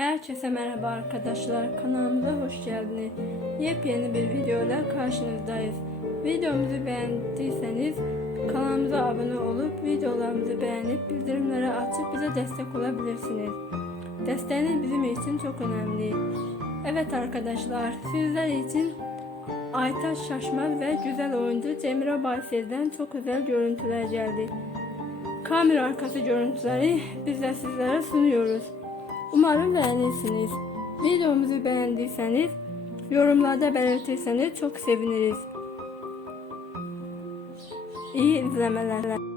Herkese merhaba arkadaşlar. Kanalımıza hoş geldiniz. Yepyeni bir videoyla karşınızdayız. Videomuzu beğendiyseniz kanalımıza abone olup videolarımızı beğenip bildirimleri açıp bize destek olabilirsiniz. Desteğiniz bizim için çok önemli. Evet arkadaşlar sizler için Aytaç Şaşmaz ve güzel oyuncu Cemre Baysel'den çok özel görüntüler geldi. Kamera arkası görüntüleri biz de sizlere sunuyoruz. Umarım beğenirsiniz. Videomuzu beğendiyseniz yorumlarda belirtirseniz çok seviniriz. İyi izlemeler.